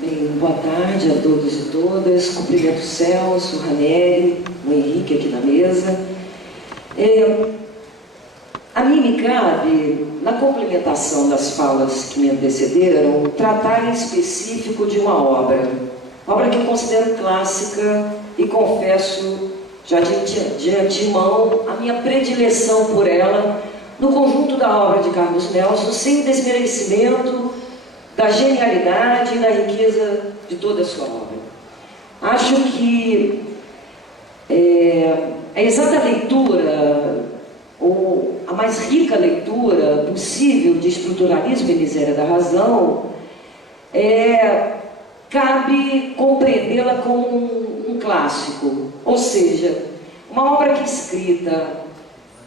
Bem, boa tarde a todos e todas. Cumprimento o Celso, o Ranieri, o Henrique aqui na mesa. A mim me cabe, na complementação das falas que me antecederam, tratar em específico de uma obra que eu considero clássica e confesso já de antemão a minha predileção por ela no conjunto da obra de Carlos Nelson, sem desmerecimento da genialidade e da riqueza de toda a sua obra. Acho que a exata leitura, ou a mais rica leitura possível de Estruturalismo e Miséria da Razão, cabe compreendê-la como um clássico, ou seja, uma obra que é escrita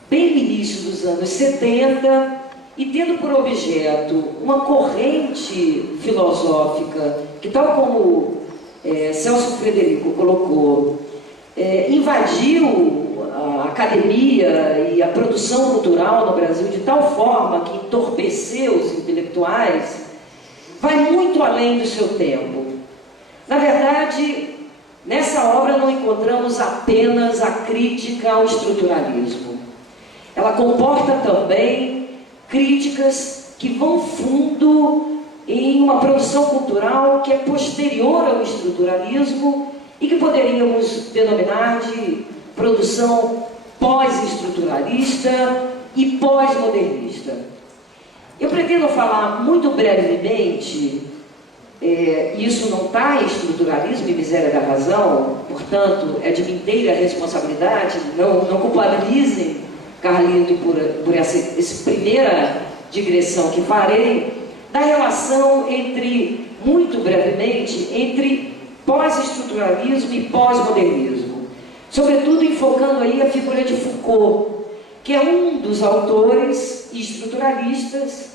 bem no início dos anos 70 e tendo por objeto uma corrente filosófica que, tal como Celso Frederico colocou, invadiu a academia e a produção cultural no Brasil de tal forma que entorpeceu os intelectuais, vai muito além do seu tempo. Na verdade, nessa obra não encontramos apenas a crítica ao estruturalismo. Ela comporta também críticas que vão fundo em uma produção cultural que é posterior ao estruturalismo e que poderíamos denominar de produção pós-estruturalista e pós-modernista. Eu pretendo falar muito brevemente, isso não está em Estruturalismo e Miséria da Razão, portanto, é de minha inteira responsabilidade, não culpabilizem Carlito por essa primeira digressão que farei, da relação muito brevemente, entre pós-estruturalismo e pós-modernismo, sobretudo enfocando aí a figura de Foucault, que é um dos autores estruturalistas,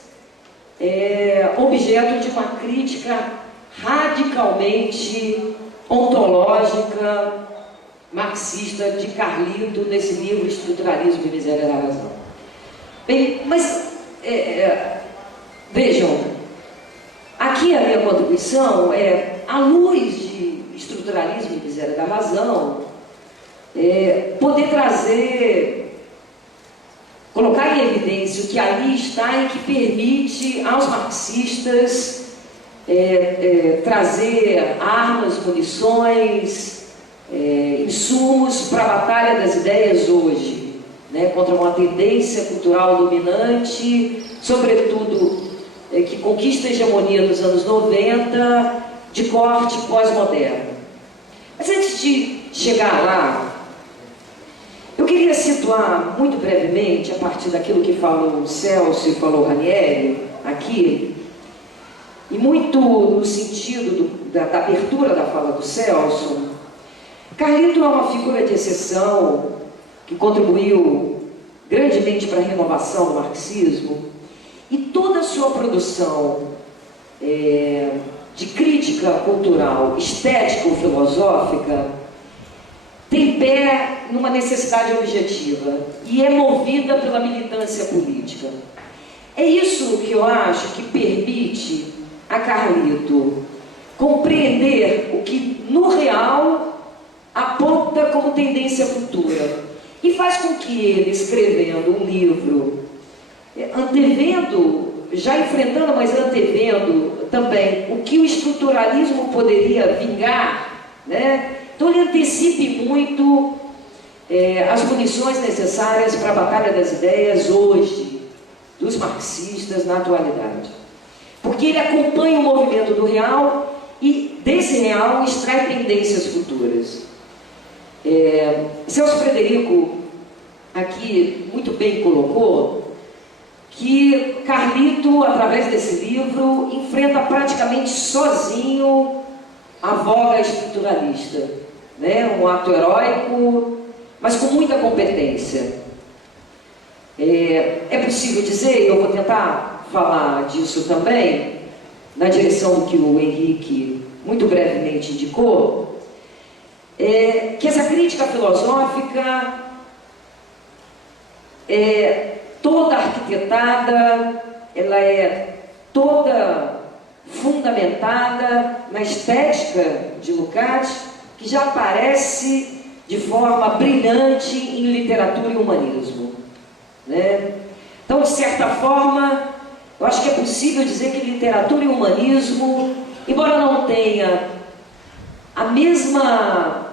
objeto de uma crítica radicalmente ontológica, marxista de Carlito nesse livro Estruturalismo e Miséria da Razão. Bem, mas vejam, aqui a minha contribuição à luz de Estruturalismo e Miséria da Razão, poder colocar em evidência o que ali está e que permite aos marxistas trazer armas, munições, insumos para a batalha das ideias hoje, contra uma tendência cultural dominante, sobretudo que conquista a hegemonia dos anos 90, de corte pós-moderno. Mas antes de chegar lá, eu queria situar muito brevemente, a partir daquilo que falou o Celso e falou o Ranieri aqui, e muito no sentido da abertura da fala do Celso, Carlito é uma figura de exceção que contribuiu grandemente para a renovação do marxismo, e toda a sua produção de crítica cultural, estética ou filosófica tem pé numa necessidade objetiva e é movida pela militância política. É isso que eu acho que permite a Carlito compreender o que no real aponta como tendência futura e faz com que ele, escrevendo um livro, já enfrentando, mas antevendo também o que o estruturalismo poderia vingar, então ele antecipe muito as munições necessárias para a batalha das ideias hoje, dos marxistas na atualidade. Porque ele acompanha o movimento do real e desse real extrai tendências futuras. Celso Frederico aqui muito bem colocou que Carlito, através desse livro, enfrenta praticamente sozinho a voga estruturalista, um ato heróico, mas com muita competência. É possível dizer, e eu vou tentar falar disso também, na direção que o Henrique muito brevemente indicou, que essa crítica filosófica toda arquitetada, ela é toda fundamentada na estética de Lukács, que já aparece de forma brilhante em literatura e humanismo, né? Então, de certa forma, eu acho que é possível dizer que literatura e humanismo, embora não tenha a mesma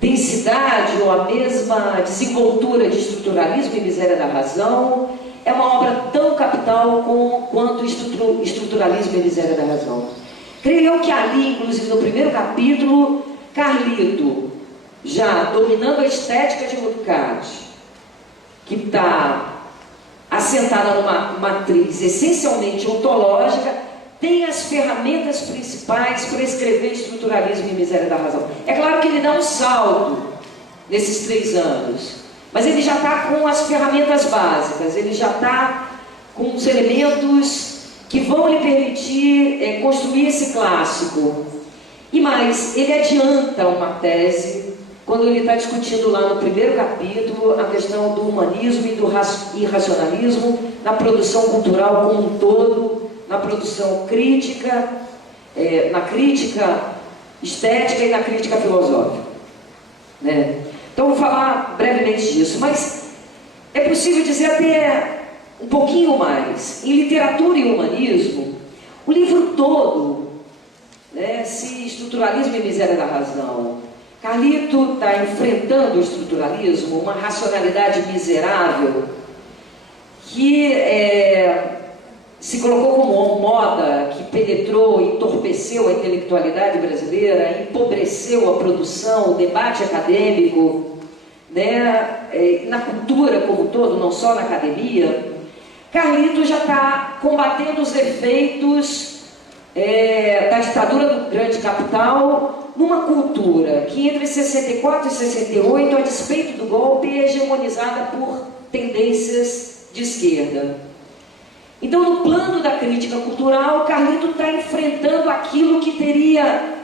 densidade ou a mesma desenvoltura de Estruturalismo e Miséria da Razão, é uma obra tão capital quanto Estruturalismo e Miséria da Razão. Creio eu que ali, inclusive no primeiro capítulo, Carlito, já dominando a estética de Lukács, que está assentada numa matriz essencialmente ontológica, tem as ferramentas principais para escrever Estruturalismo e Miséria da Razão. É claro que ele dá um salto nesses 3 anos, mas ele já está com as ferramentas básicas, ele já está com os elementos que vão lhe permitir construir esse clássico. E mais, ele adianta uma tese quando ele está discutindo lá no primeiro capítulo a questão do humanismo e do irracionalismo na produção cultural como um todo, na produção crítica, na crítica estética e na crítica filosófica, né? Então vou falar brevemente disso, mas é possível dizer até um pouquinho mais. Em literatura e humanismo, o livro todo, né, se Estruturalismo e Miséria da Razão, Carlito está enfrentando o estruturalismo, uma racionalidade miserável que se colocou como moda, que penetrou e entorpeceu a intelectualidade brasileira, empobreceu a produção, o debate acadêmico, né, na cultura como um todo, não só na academia. Carlito já está combatendo os efeitos da ditadura do grande capital numa cultura que entre 64 e 68, a despeito do golpe, é hegemonizada por tendências de esquerda. Então, no plano da crítica cultural, Carlito está enfrentando aquilo que teria,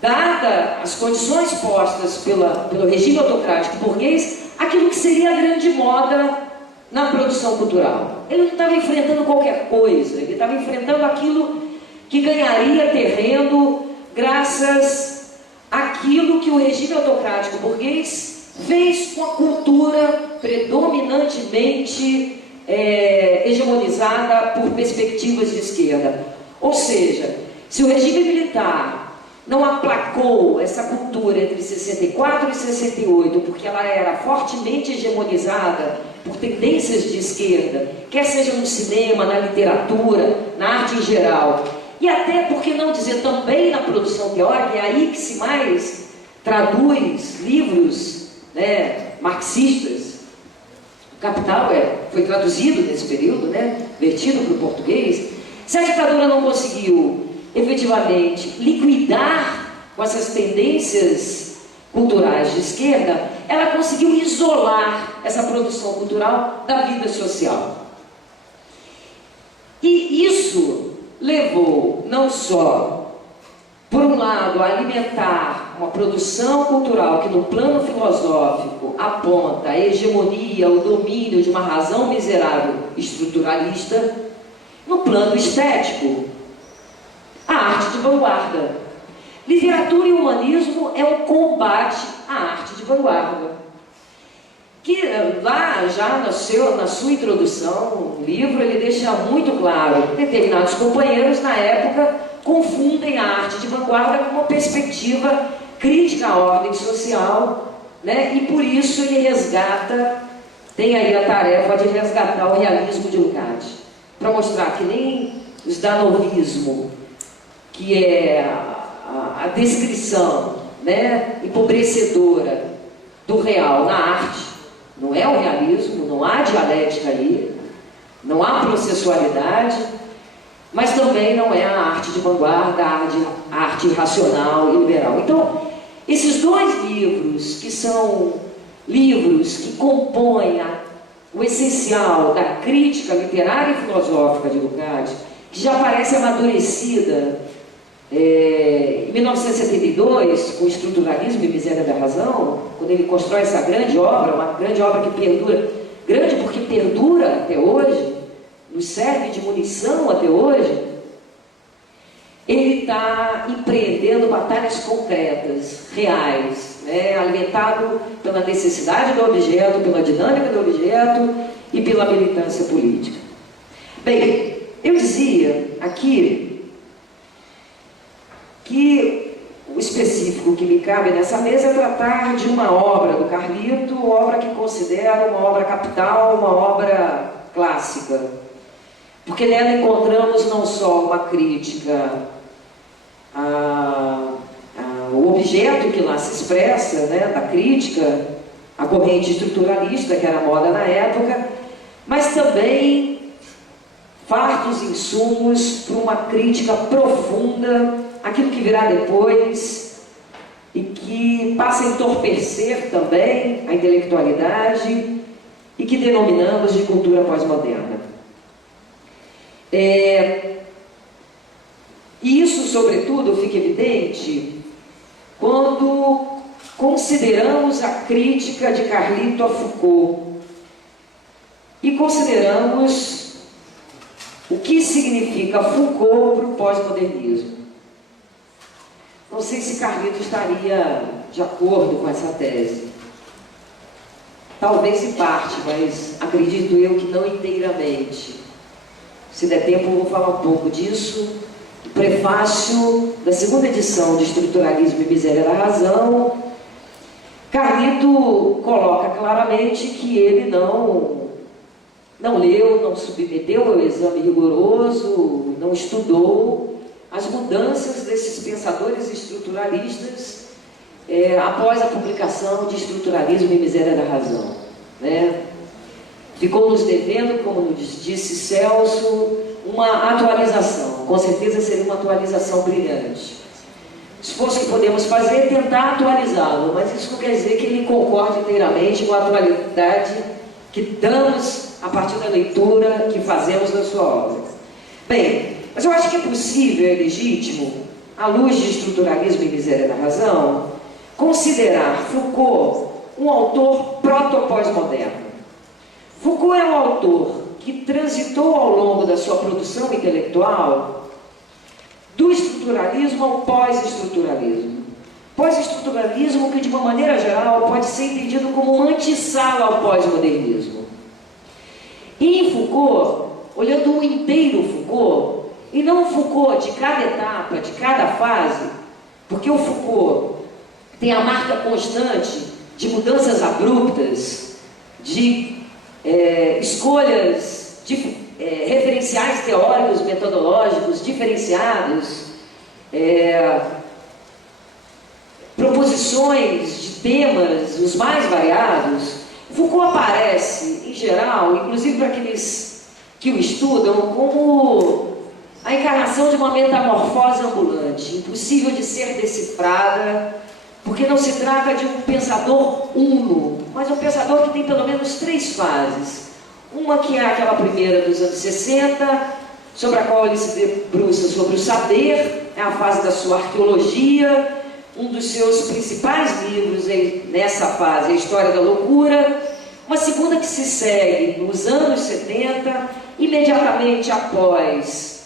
dada as condições postas pelo regime autocrático burguês, aquilo que seria a grande moda na produção cultural. Ele não estava enfrentando qualquer coisa, ele estava enfrentando aquilo que ganharia terreno graças àquilo que o regime autocrático burguês fez com a cultura predominantemente hegemonizada por perspectivas de esquerda. Ou seja, se o regime militar não aplacou essa cultura entre 64 e 68, porque ela era fortemente hegemonizada por tendências de esquerda, quer seja no cinema, na literatura, na arte em geral, e até, por que não dizer, também na produção teórica, é aí que se mais traduz livros, né, marxistas. O Capital foi traduzido nesse período, né, vertido para o português. Se a ditadura não conseguiu efetivamente liquidar com essas tendências culturais de esquerda, ela conseguiu isolar essa produção cultural da vida social. E isso levou não só, por um lado, a alimentar uma produção cultural que no plano filosófico aponta a hegemonia, o domínio de uma razão miserável estruturalista, no plano estético, a arte de vanguarda. Literatura e humanismo é um combate à arte de vanguarda, que lá já na sua introdução, o livro, ele deixa muito claro que determinados companheiros na época confundem a arte de vanguarda com uma perspectiva crítica à ordem social, né? E por isso ele tem aí a tarefa de resgatar o realismo de Lukács, para mostrar que nem o danovismo, que é a descrição, né, empobrecedora do real na arte, não é o realismo, não há dialética aí, não há processualidade, mas também não é a arte de vanguarda, a arte racional e liberal. Então, esses 2 livros, que são livros que compõem o essencial da crítica literária e filosófica de Lukács, que já aparece amadurecida em 1972, com o Estruturalismo e Miséria da Razão, quando ele constrói essa grande obra, uma grande obra que perdura, grande porque perdura até hoje, nos serve de munição até hoje, ele está empreendendo batalhas concretas, reais, né? Alimentado pela necessidade do objeto, pela dinâmica do objeto e pela militância política. Bem, eu dizia aqui que o específico que me cabe nessa mesa é tratar de uma obra do Carlito, obra que considero uma obra capital, uma obra clássica, porque nela encontramos não só uma crítica ao objeto que lá se expressa, né, da crítica, a corrente estruturalista, que era moda na época, mas também fartos insumos para uma crítica profunda, aquilo que virá depois, e que passa a entorpecer também a intelectualidade, e que denominamos de cultura pós-moderna. E isso, sobretudo, fica evidente quando consideramos a crítica de Carlito a Foucault e consideramos o que significa Foucault para o pós-modernismo. Não sei se Carlito estaria de acordo com essa tese. Talvez em parte, mas acredito eu que não inteiramente. Se der tempo, eu vou falar um pouco disso. O prefácio da segunda edição de Estruturalismo e Miséria da Razão, Carlito coloca claramente que ele não leu, não submeteu ao exame rigoroso, não estudou as mudanças desses pensadores estruturalistas após a publicação de Estruturalismo e Miséria da Razão, né? Ficou nos devendo, como nos disse Celso, uma atualização. Com certeza seria uma atualização brilhante. O esforço que podemos fazer é tentar atualizá-lo, mas isso não quer dizer que ele concorde inteiramente com a atualidade que damos a partir da leitura que fazemos da sua obra. Bem, mas eu acho que é possível, é legítimo, à luz de Estruturalismo e Miséria da Razão, considerar Foucault um autor proto-pós-moderno. Foucault é um autor que transitou ao longo da sua produção intelectual do estruturalismo ao pós-estruturalismo. Pós-estruturalismo que, de uma maneira geral, pode ser entendido como uma antessala ao pós-modernismo. E em Foucault, olhando o inteiro Foucault, e não o Foucault de cada etapa, de cada fase, porque o Foucault tem a marca constante de mudanças abruptas, de escolhas referenciais teóricos, metodológicos diferenciados, proposições de temas os mais variados. Foucault aparece, em geral, inclusive para aqueles que o estudam, como a encarnação de uma metamorfose ambulante, impossível de ser decifrada, porque não se trata de um pensador uno, mas um pensador que tem pelo menos 3 fases. Uma que é aquela primeira dos anos 60, sobre a qual ele se debruça sobre o saber, é a fase da sua arqueologia. Um dos seus principais livros nessa fase é a História da Loucura. Uma segunda que se segue nos anos 70, imediatamente após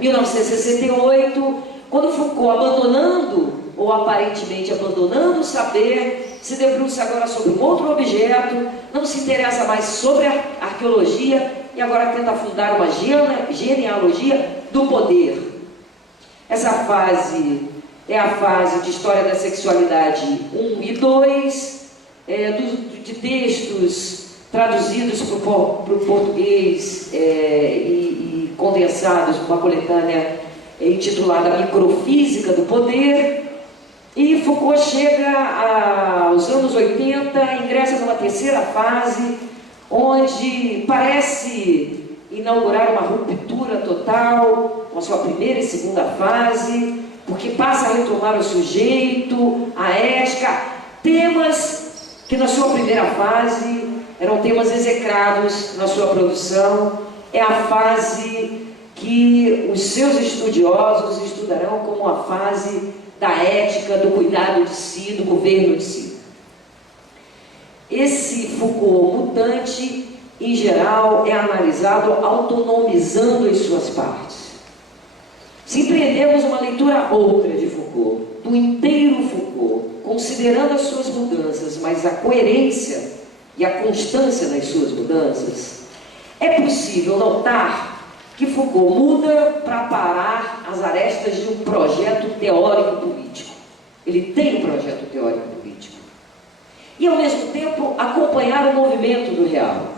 1968, quando Foucault, abandonando ou aparentemente abandonando o saber, se debruça agora sobre um outro objeto, não se interessa mais sobre a arqueologia e agora tenta fundar uma genealogia do poder. Essa fase é a fase de História da Sexualidade 1 e 2, de textos traduzidos para o português e condensados para uma coletânea intitulada Microfísica do Poder. E Foucault chega aos anos 80, ingressa numa terceira fase, onde parece inaugurar uma ruptura total com a sua primeira e segunda fase, porque passa a retomar o sujeito, a ética, temas que na sua primeira fase eram temas execrados na sua produção. É a fase que os seus estudiosos estudarão como a fase da ética, do cuidado de si, do governo de si. Esse Foucault mutante, em geral, é analisado autonomizando as suas partes. Se empreendemos uma leitura outra de Foucault, do inteiro Foucault, considerando as suas mudanças, mas a coerência e a constância nas suas mudanças, é possível notar que Foucault muda para parar as arestas de um projeto teórico-político. Ele tem um projeto teórico-político. E, ao mesmo tempo, acompanhar o movimento do real.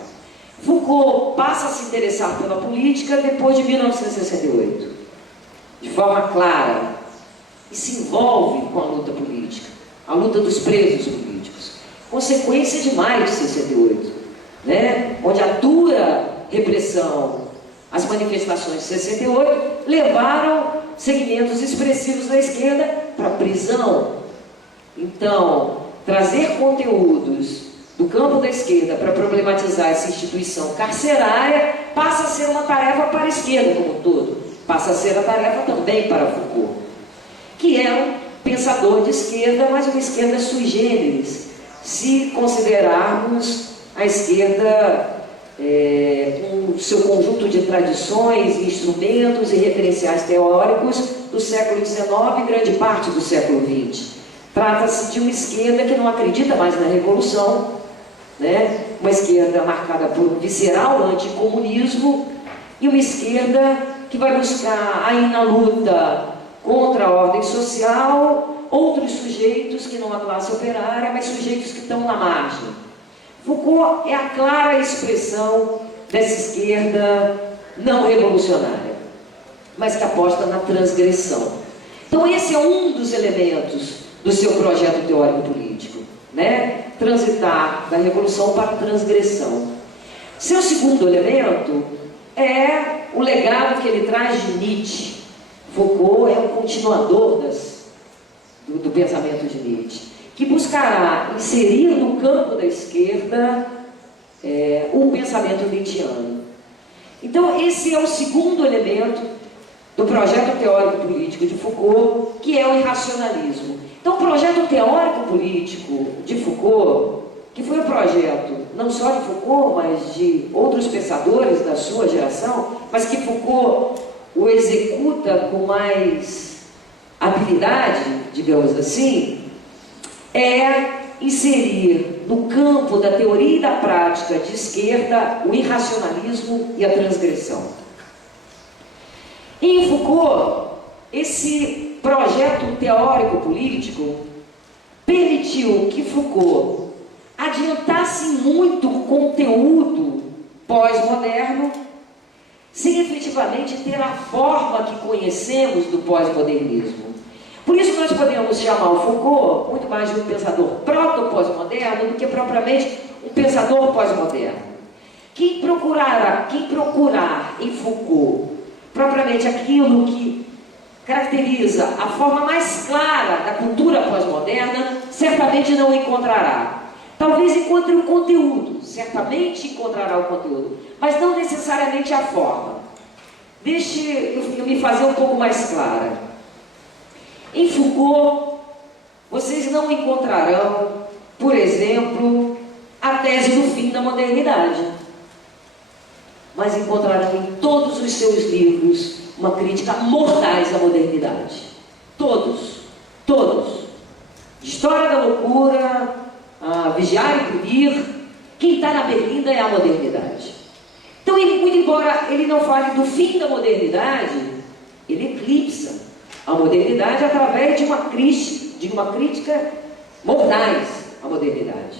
Foucault passa a se interessar pela política depois de 1968, de forma clara, e se envolve com a luta política, a luta dos presos políticos, consequência de maio de 68, né? Onde a dura repressão, as manifestações de 68 levaram segmentos expressivos da esquerda para a prisão. Então, trazer conteúdos do campo da esquerda para problematizar essa instituição carcerária passa a ser uma tarefa para a esquerda como um todo, passa a ser a tarefa também para Foucault, que é um pensador de esquerda, mas uma esquerda sui generis, se considerarmos a esquerda com o seu conjunto de tradições, instrumentos e referenciais teóricos do século XIX e grande parte do século XX. Trata-se de uma esquerda que não acredita mais na revolução, né? Uma esquerda marcada por um visceral anticomunismo e uma esquerda que vai buscar aí na luta contra a ordem social outros sujeitos que não a classe operária, mas sujeitos que estão na margem. Foucault é a clara expressão dessa esquerda não revolucionária, mas que aposta na transgressão. Então esse é um dos elementos do seu projeto teórico-político, né? Transitar da revolução para a transgressão. Seu segundo elemento é o legado que ele traz de Nietzsche. Foucault é um continuador do pensamento de Nietzsche, que buscará inserir no campo da esquerda o pensamento nietzschiano. Então, esse é o segundo elemento do projeto teórico-político de Foucault, que é o irracionalismo. Então, o projeto teórico-político de Foucault, que foi um projeto não só de Foucault, mas de outros pensadores da sua geração, mas que Foucault o executa com mais habilidade, digamos assim, é inserir no campo da teoria e da prática de esquerda o irracionalismo e a transgressão. Em Foucault, esse projeto teórico-político permitiu que Foucault adiantasse muito o conteúdo pós-moderno, sem efetivamente ter a forma que conhecemos do pós-modernismo. Por isso nós podemos chamar o Foucault muito mais de um pensador proto-pós-moderno do que propriamente um pensador pós-moderno. Quem procurar em Foucault propriamente aquilo que caracteriza a forma mais clara da cultura pós-moderna, certamente não encontrará. Talvez encontre o conteúdo, certamente encontrará o conteúdo, mas não necessariamente a forma. Deixe eu me fazer um pouco mais clara. Em Foucault, vocês não encontrarão, por exemplo, a tese do fim da modernidade, mas encontrarão em todos os seus livros uma crítica mortais à modernidade. Todos. História da loucura, Vigiar e Punir, quem está na berlinda é a modernidade. Então, muito embora ele não fale do fim da modernidade, ele eclipsa a modernidade através de uma crítica mordaz à modernidade.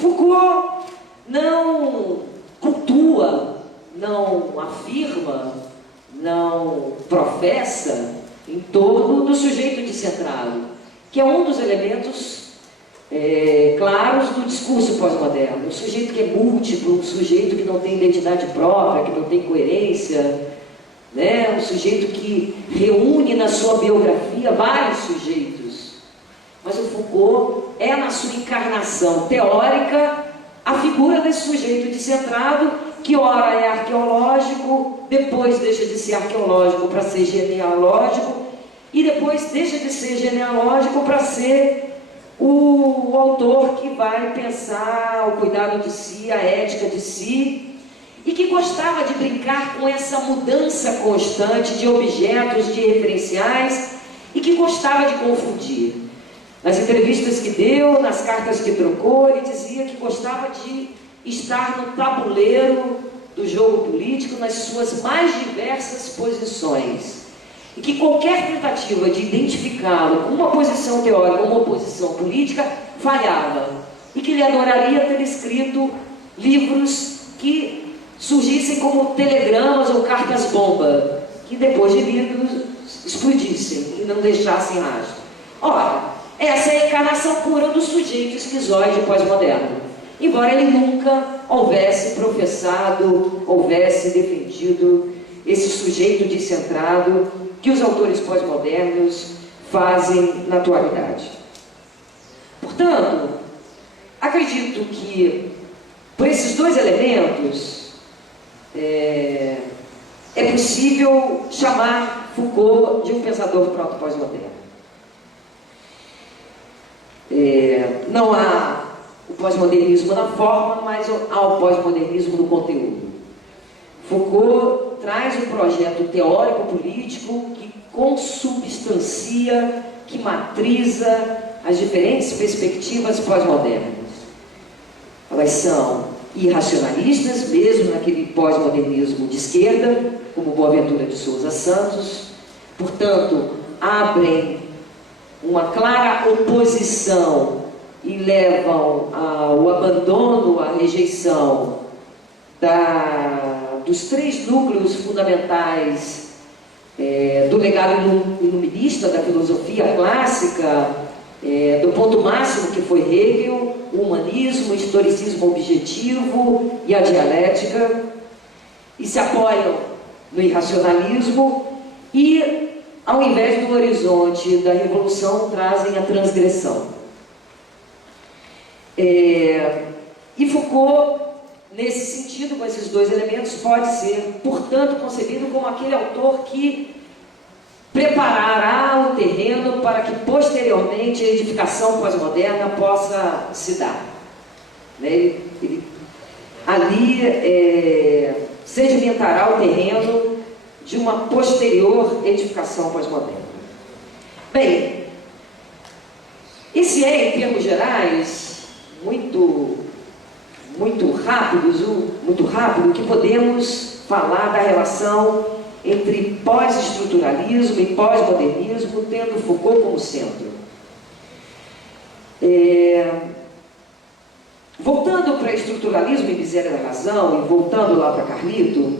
Foucault não cultua, não afirma, não professa em torno do sujeito descentrado, que é um dos elementos claros do discurso pós-moderno. Um sujeito que é múltiplo, um sujeito que não tem identidade própria, que não tem coerência, né? Um sujeito que reúne na sua biografia vários sujeitos. Mas o Foucault é, na sua encarnação teórica, a figura desse sujeito descentrado, que ora é arqueológico, depois deixa de ser arqueológico para ser genealógico, e depois deixa de ser genealógico para ser o autor que vai pensar o cuidado de si, a ética de si, e que gostava de brincar com essa mudança constante de objetos, de referenciais, e que gostava de confundir. Nas entrevistas que deu, nas cartas que trocou, ele dizia que gostava de estar no tabuleiro do jogo político nas suas mais diversas posições. E que qualquer tentativa de identificá-lo com uma posição teórica ou uma posição política falhava. E que ele adoraria ter escrito livros que surgissem como telegramas ou cartas-bomba, que depois de lidos explodissem e não deixassem rastro. Ora, essa é a encarnação pura do sujeito esquizoide pós-moderno, embora ele nunca houvesse professado, houvesse defendido esse sujeito descentrado que os autores pós-modernos fazem na atualidade. Portanto, acredito que, por esses dois elementos, é possível chamar Foucault de um pensador proto-pós-moderno. Não há o pós-modernismo na forma, mas há o pós-modernismo no conteúdo. Foucault traz um projeto teórico-político que consubstancia, que matriza as diferentes perspectivas pós-modernas. Elas são irracionalistas, mesmo naquele pós-modernismo de esquerda, como Boaventura de Sousa Santos, portanto, abrem uma clara oposição e levam ao abandono, à rejeição dos três núcleos fundamentais do legado iluminista, da filosofia clássica, do ponto máximo que foi Hegel, o humanismo, o historicismo objetivo e a dialética, e se apoiam no irracionalismo e, ao invés do horizonte da revolução, trazem a transgressão. E Foucault, nesse sentido, com esses dois elementos, pode ser, portanto, concebido como aquele autor que preparará o terreno para que, posteriormente, a edificação pós-moderna possa se dar. Ele ali sedimentará o terreno de uma posterior edificação pós-moderna. Bem, esse em termos gerais, muito rápido, que podemos falar da relação entre pós-estruturalismo e pós-modernismo, tendo Foucault como centro. Voltando para estruturalismo e miséria da razão, e voltando lá para Carlito,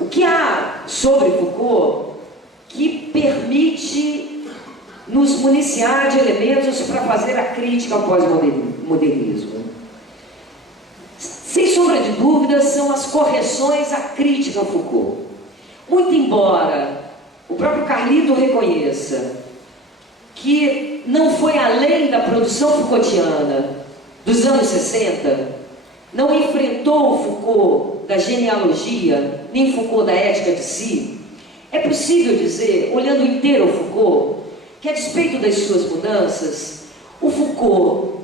o que há sobre Foucault que permite nos municiar de elementos para fazer a crítica ao pós-modernismo? Sem sombra de dúvida, são as correções à crítica a Foucault. Muito embora o próprio Carlito reconheça que não foi além da produção Foucaultiana dos anos 60, não enfrentou o Foucault da genealogia, nem Foucault da ética de si, é possível dizer, olhando inteiro o Foucault, que a despeito das suas mudanças, o Foucault,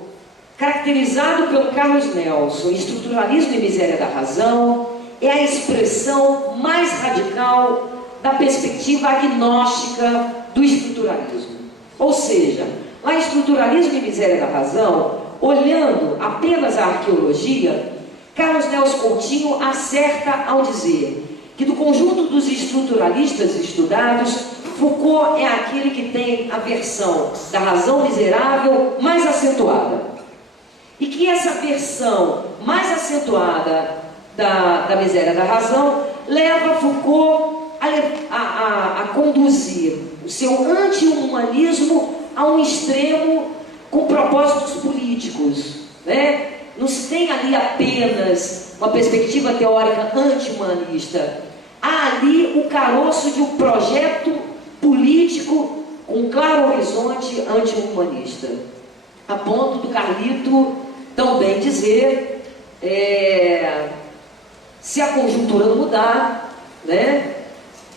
caracterizado pelo Carlos Nelson, estruturalismo e miséria da razão, é a expressão mais radical da perspectiva agnóstica do estruturalismo. Ou seja, lá em Estruturalismo e Miséria da Razão, olhando apenas a arqueologia, Carlos Nelson Coutinho acerta ao dizer que do conjunto dos estruturalistas estudados, Foucault é aquele que tem a versão da razão miserável mais acentuada. E que essa versão mais acentuada da miséria da razão leva Foucault a conduzir o seu anti-humanismo a um extremo com propósitos políticos, né? Não se tem ali apenas uma perspectiva teórica anti-humanista. Há ali o caroço de um projeto político com um claro horizonte anti-humanista. A ponto do Carlito também dizer, se a conjuntura não mudar, né?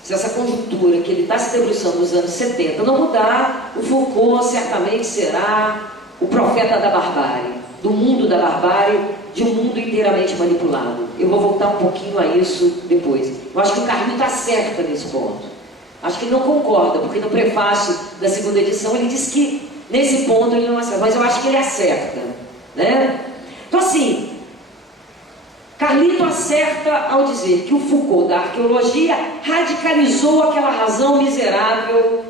Se essa conjuntura que ele está se debruçando nos anos 70 não mudar, o Foucault certamente será o profeta da barbárie, do mundo da barbárie, de um mundo inteiramente manipulado. Eu vou voltar um pouquinho a isso depois. Eu acho que o Carlinhos está certo nesse ponto. Acho que ele não concorda, porque no prefácio da segunda edição ele diz que nesse ponto ele não acerta, mas eu acho que ele acerta, né? Então assim, Carlito acerta ao dizer que o Foucault da arqueologia radicalizou aquela razão miserável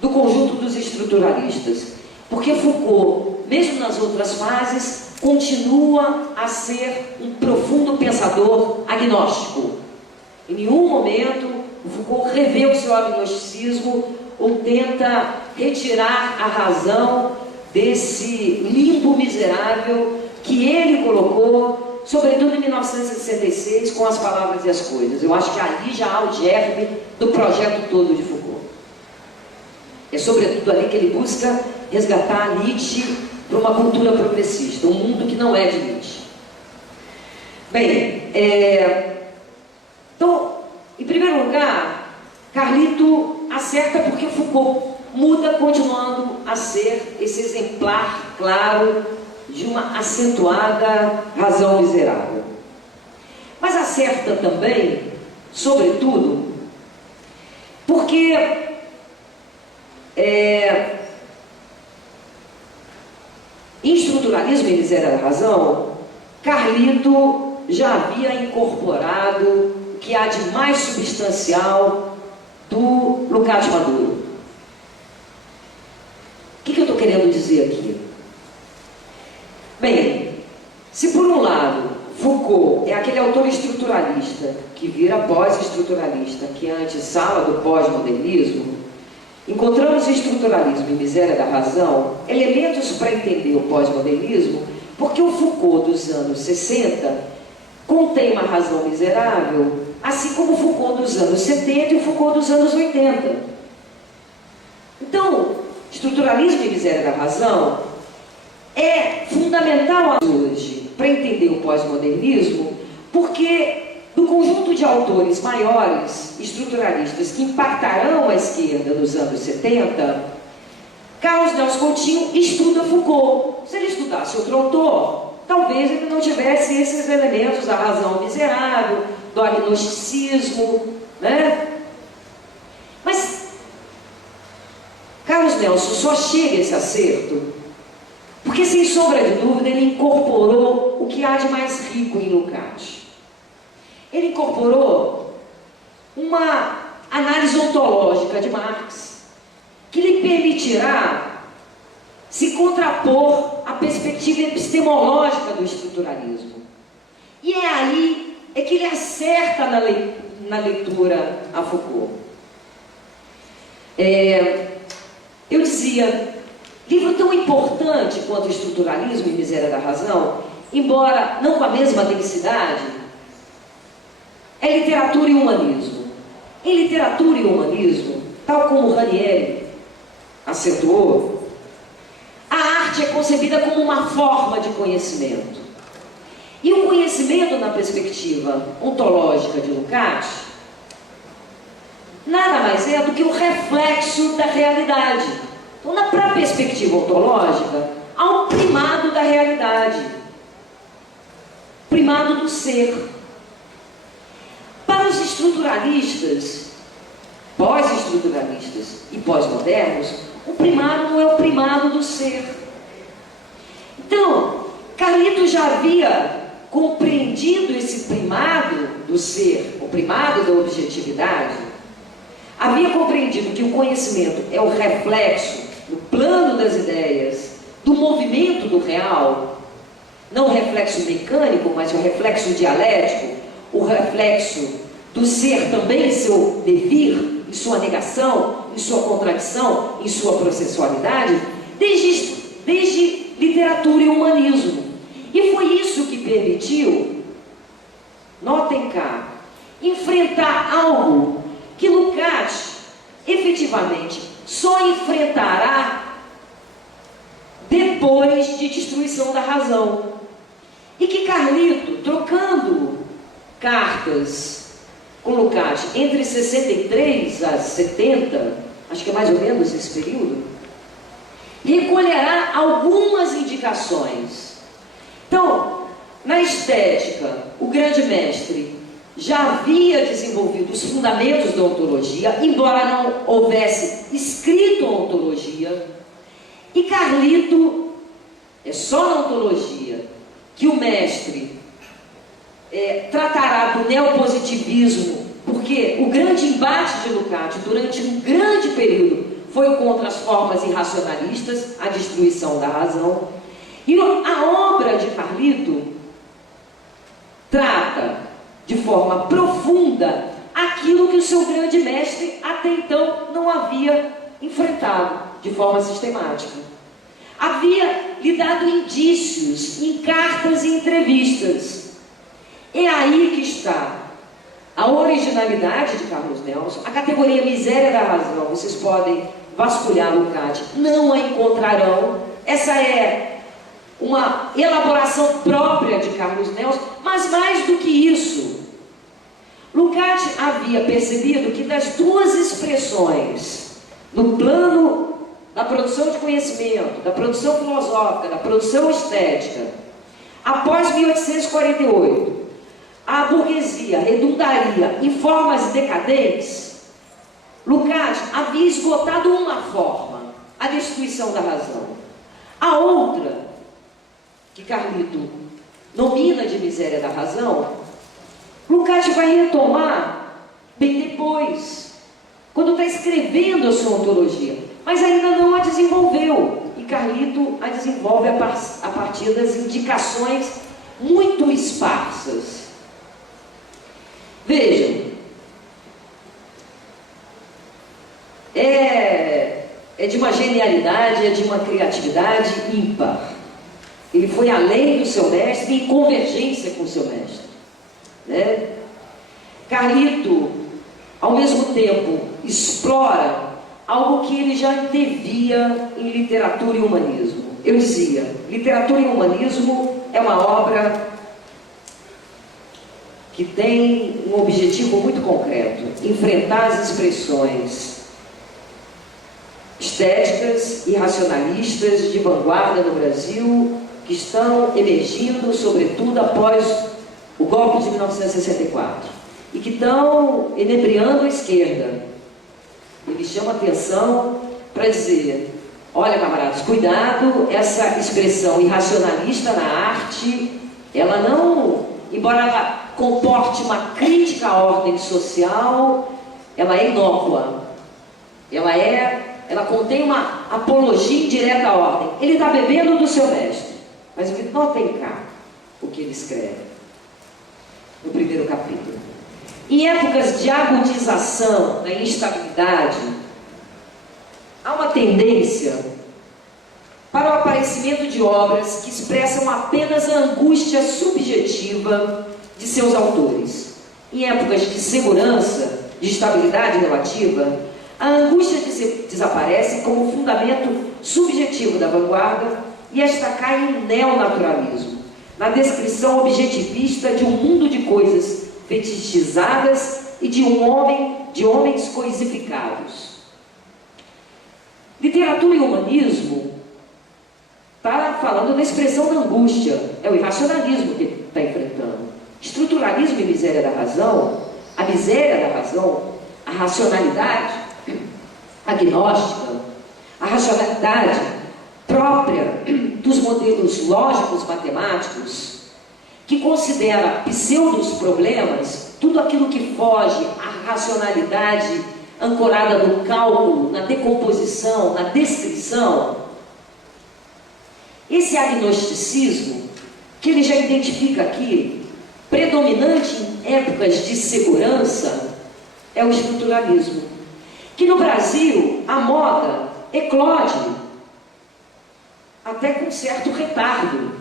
do conjunto dos estruturalistas, porque Foucault, mesmo nas outras fases, continua a ser um profundo pensador agnóstico. Em nenhum momento o Foucault revê o seu agnosticismo ou tenta retirar a razão desse limbo miserável que ele colocou, sobretudo em 1966, com as palavras e as coisas. Eu acho que ali já há o germe do projeto todo de Foucault. É sobretudo ali que ele busca resgatar Nietzsche para uma cultura progressista, um mundo que não é de Nietzsche. Bem, então, em primeiro lugar, Carlito acerta porque Foucault muda, continuando a ser esse exemplar claro de uma acentuada razão miserável. Mas acerta também, sobretudo, porque em Estruturalismo e Miséria da Razão, Carlito já havia incorporado o que há de mais substancial do Lukács Maduro. O que eu estou querendo dizer aqui? Bem, se por um lado Foucault é aquele autor estruturalista que vira pós-estruturalista, que é a antessala do pós-modernismo, encontramos em Estruturalismo e Miséria da Razão elementos para entender o pós-modernismo, porque o Foucault dos anos 60 contém uma razão miserável, assim como o Foucault dos anos 70 e o Foucault dos anos 80. Então, Estruturalismo e Miséria da Razão é fundamental hoje para entender o pós-modernismo, porque do conjunto de autores maiores estruturalistas que impactarão a esquerda nos anos 70, Carlos Nelson Coutinho estuda Foucault. Se ele estudasse outro autor, talvez ele não tivesse esses elementos da razão miserável, do agnosticismo, né? Mas Carlos Nelson só chega a esse acerto porque, sem sombra de dúvida, ele incorporou o que há de mais rico em Lukács. Ele incorporou uma análise ontológica de Marx que lhe permitirá se contrapor à perspectiva epistemológica do estruturalismo. E é aí que ele acerta na leitura a Foucault. Eu dizia, livro tão importante quanto o Estruturalismo e Miséria da Razão, embora não com a mesma densidade, é literatura e humanismo. Em literatura e humanismo, tal como Ranieri acentuou, a arte é concebida como uma forma de conhecimento. E o conhecimento, na perspectiva ontológica de Lukács, nada mais é do que o reflexo da realidade. Então, para a perspectiva ontológica, há um primado da realidade, primado do ser. Para os estruturalistas, pós-estruturalistas e pós-modernos, o primado não é o primado do ser. Então, Carlito já havia compreendido esse primado do ser, o primado da objetividade, havia compreendido que o conhecimento é o reflexo, no plano das ideias, do movimento do real, não o reflexo mecânico, mas o reflexo dialético, o reflexo do ser também em seu devir, em sua negação, em sua contradição, em sua processualidade, desde literatura e humanismo. E foi isso que permitiu, notem cá, enfrentar algo que Lukács efetivamente só enfrentará depois de destruição da razão. E que Carlito, trocando cartas com Lukács entre 63 a 70, acho que é mais ou menos esse período, recolherá algumas indicações. Então, Na estética, o grande mestre já havia desenvolvido os fundamentos da ontologia, embora não houvesse escrito a ontologia, e Carlito, é só na ontologia que o mestre tratará do neopositivismo, porque o grande embate de Lukács durante um grande período foi contra as formas irracionalistas, a destruição da razão, e a obra de Carlito trata de forma profunda aquilo que o seu grande mestre até então não havia enfrentado de forma sistemática. Havia lhe dado indícios em cartas e entrevistas. É aí que está a originalidade de Carlos Nelson, a categoria miséria da razão. Vocês podem vasculhar Lukács, não a encontrarão. Essa é uma elaboração própria de Carlos Nelson, mas mais do que isso, Lukács havia percebido que das duas expressões, no plano da produção de conhecimento, da produção filosófica, da produção estética, após 1848, a burguesia redundaria em formas decadentes. Lukács havia esgotado uma forma, a destruição da razão. A outra, que Carlito nomina de miséria da razão, Lukács vai retomar bem depois, quando está escrevendo a sua ontologia, mas ainda não a desenvolveu. E Carlito a desenvolve a partir das indicações muito esparsas. Vejam, é de uma genialidade, é de uma criatividade ímpar. Ele foi além do seu mestre, em convergência com o seu mestre, né? Carlito, ao mesmo tempo, explora algo que ele já antevia em literatura e humanismo. Eu dizia, literatura e humanismo é uma obra que tem um objetivo muito concreto: enfrentar as expressões estéticas e racionalistas de vanguarda no Brasil, que estão emergindo, sobretudo após o golpe de 1964, e que estão inebriando a esquerda. Ele chama atenção para dizer: olha, camaradas, cuidado, essa expressão irracionalista na arte, ela não, embora ela comporte uma crítica à ordem social, ela é inócua, ela contém uma apologia indireta à ordem. Ele está bebendo do seu mestre, mas notem cá o que ele escreve no primeiro capítulo. Em épocas de agudização da instabilidade, há uma tendência para o aparecimento de obras que expressam apenas a angústia subjetiva de seus autores. Em épocas de segurança, de estabilidade relativa, a angústia desaparece como fundamento subjetivo da vanguarda e esta cai em neonaturalismo, na descrição objetivista de um mundo de coisas fetichizadas e de homens coisificados. Literatura e humanismo está falando da expressão da angústia, é o irracionalismo que está enfrentando. Estruturalismo e miséria da razão, a miséria da razão, a racionalidade agnóstica, a racionalidade própria dos modelos lógicos matemáticos, que considera pseudos problemas tudo aquilo que foge à racionalidade ancorada no cálculo, na decomposição, na descrição. Esse agnosticismo, que ele já identifica aqui, predominante em épocas de segurança, é o estruturalismo, que no Brasil a moda eclode até com certo retardo.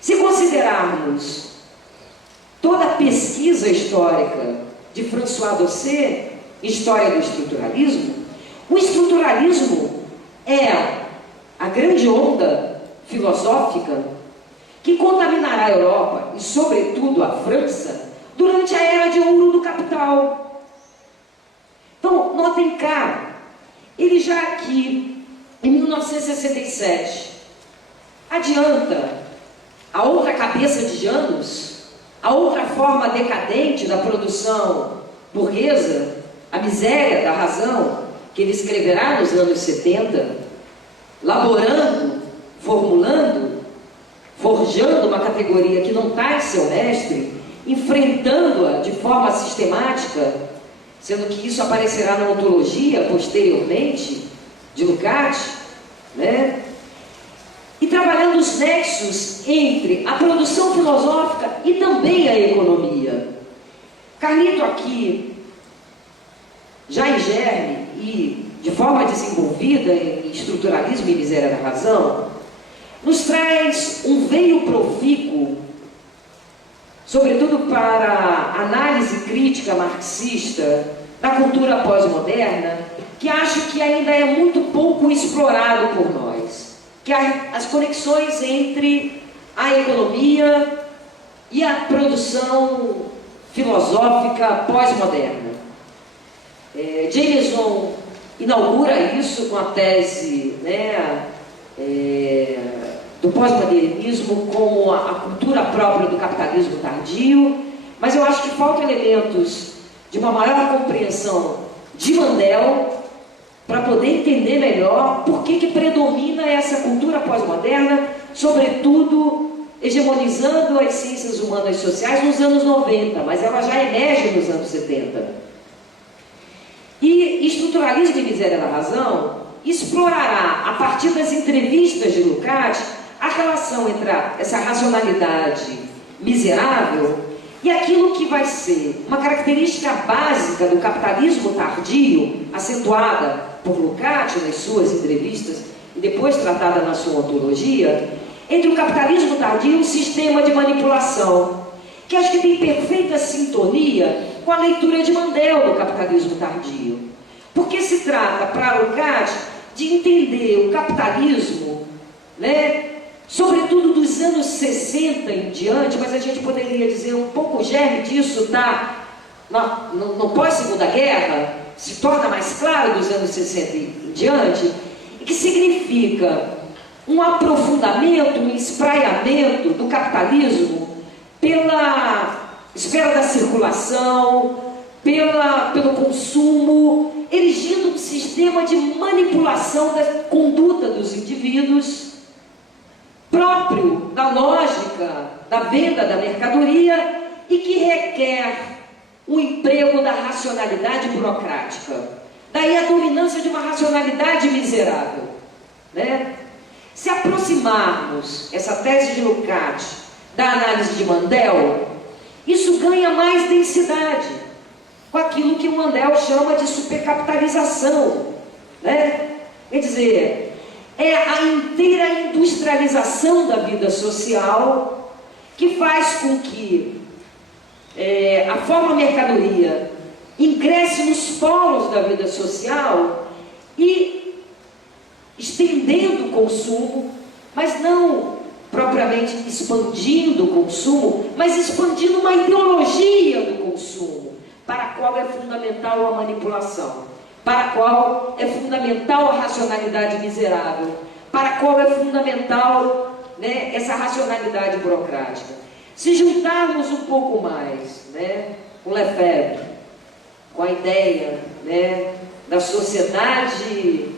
Se considerarmos toda a pesquisa histórica de François Doucet, História do Estruturalismo, o estruturalismo é a grande onda filosófica que contaminará a Europa e, sobretudo, a França durante a era de ouro do capital. Então, notem cá, ele já aqui, em 1967, adianta a outra cabeça de Janus, a outra forma decadente da produção burguesa, a miséria da razão, que ele escreverá nos anos 70, laborando, formulando, forjando uma categoria que não está em seu mestre, enfrentando-a de forma sistemática, sendo que isso aparecerá na ontologia posteriormente de Lukács, né? E trabalhando os nexos entre a produção filosófica e também a economia. Carlito aqui, já em germe e de forma desenvolvida em Estruturalismo e Miséria da Razão, nos traz um veio profícuo, sobretudo para a análise crítica marxista da cultura pós-moderna, que acho que ainda é muito pouco explorado por nós, que as conexões entre a economia e a produção filosófica pós-moderna. Jameson inaugura isso com a tese, né, do pós-modernismo como a cultura própria do capitalismo tardio, mas eu acho que faltam elementos de uma maior compreensão de Mandel para poder entender melhor por que predomina essa cultura pós-moderna, sobretudo hegemonizando as ciências humanas e sociais nos anos 90, mas ela já emerge nos anos 70. E Estruturalismo e Miséria da Razão explorará, a partir das entrevistas de Lukács, a relação entre essa racionalidade miserável e aquilo que vai ser uma característica básica do capitalismo tardio, acentuada por Lukács nas suas entrevistas e depois tratada na sua ontologia, entre o capitalismo tardio e um sistema de manipulação, que acho que tem perfeita sintonia com a leitura de Mandel do capitalismo tardio. Porque se trata, para Lukács, de entender o capitalismo, né, sobretudo dos anos 60 em diante, mas a gente poderia dizer um pouco o germe disso está no pós-segunda guerra, se torna mais claro dos anos 60 em diante, e que significa um aprofundamento, um espraiamento do capitalismo pela esfera da circulação, pelo consumo, erigindo um sistema de manipulação da conduta dos indivíduos, próprio da lógica da venda da mercadoria e que requer um emprego da racionalidade burocrática. Daí a dominância de uma racionalidade miserável, né? Se aproximarmos essa tese de Lukács da análise de Mandel, isso ganha mais densidade com aquilo que o Mandel chama de supercapitalização, né? Quer dizer, é a inteira industrialização da vida social que faz com que a forma mercadoria ingresse nos polos da vida social e estendendo o consumo, mas não propriamente expandindo o consumo, mas expandindo uma ideologia do consumo, para a qual é fundamental a manipulação, para a qual é fundamental a racionalidade miserável, para a qual é fundamental, né, essa racionalidade burocrática. Se juntarmos um pouco mais, né, com Lefebvre, com a ideia, né, da sociedade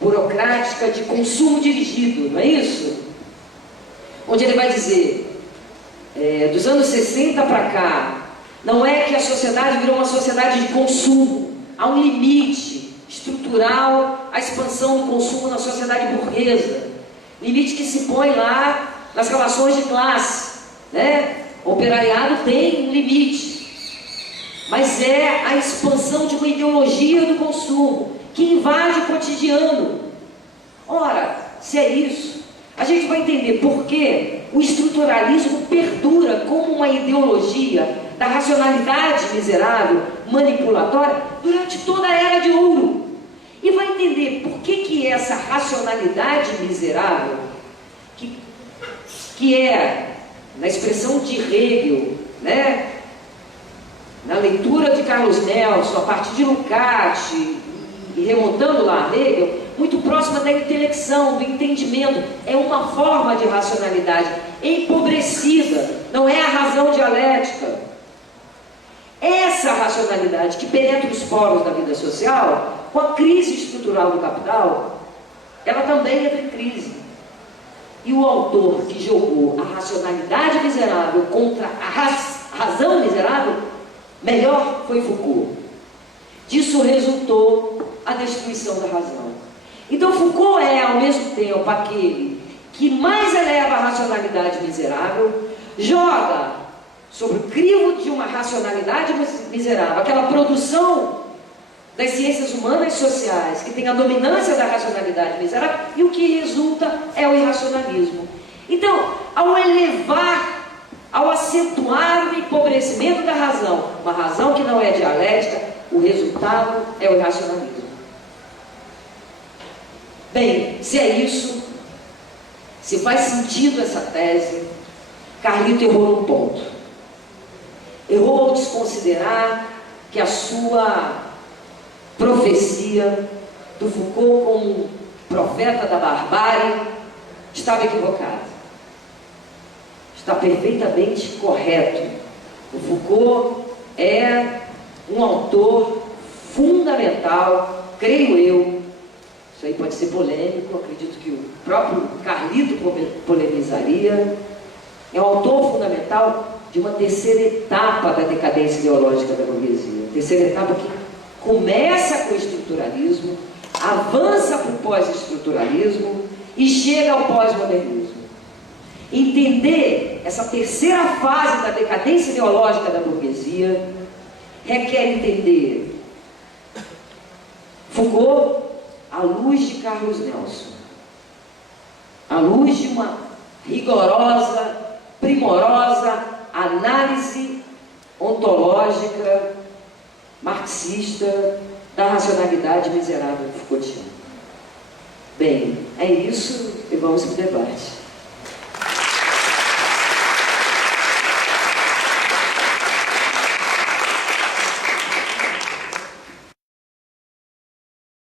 burocrática de consumo dirigido, não é isso? Onde ele vai dizer, dos anos 60 para cá, não é que a sociedade virou uma sociedade de consumo, há um limite estrutural à expansão do consumo na sociedade burguesa, limite que se põe lá nas relações de classe, né? O operariado tem um limite, mas é a expansão de uma ideologia do consumo que invade o cotidiano. Ora, se é isso, a gente vai entender por que o estruturalismo perdura como uma ideologia da racionalidade miserável, manipulatória, durante toda a Era de Ouro. E vai entender por que essa racionalidade miserável, que é, na expressão de Hegel, né, na leitura de Carlos Nelson, a partir de Lukács, e remontando lá a Hegel, muito próxima da intelecção, do entendimento, é uma forma de racionalidade empobrecida, não é a razão dialética. Essa racionalidade que penetra os poros da vida social, com a crise estrutural do capital, ela também entra em crise. E o autor que jogou a racionalidade miserável contra a razão miserável, melhor foi Foucault. Disso resultou a destruição da razão. Então Foucault é, ao mesmo tempo, aquele que mais eleva a racionalidade miserável, joga sobre o crivo de uma racionalidade miserável, aquela produção das ciências humanas e sociais, que tem a dominância da racionalidade miserável, e o que resulta é o irracionalismo. Então, ao elevar, ao acentuar o empobrecimento da razão, uma razão que não é dialética, o resultado é o irracionalismo. Bem, se é isso, se faz sentido essa tese, Carlito errou num ponto. Errou ao desconsiderar que a sua profecia do Foucault como profeta da barbárie estava equivocada. Está perfeitamente correto. O Foucault é um autor fundamental, creio eu. Isso aí pode ser polêmico, acredito que o próprio Carlito polemizaria. É um autor fundamental de uma terceira etapa da decadência ideológica da burguesia. Terceira etapa que começa com o estruturalismo, avança para o pós-estruturalismo e chega ao pós-modernismo. Entender essa terceira fase da decadência ideológica da burguesia requer entender Foucault à luz de Carlos Nelson, à luz de uma rigorosa, primorosa análise ontológica marxista da racionalidade miserável Foucaultiana. Bem, é isso e vamos para o debate.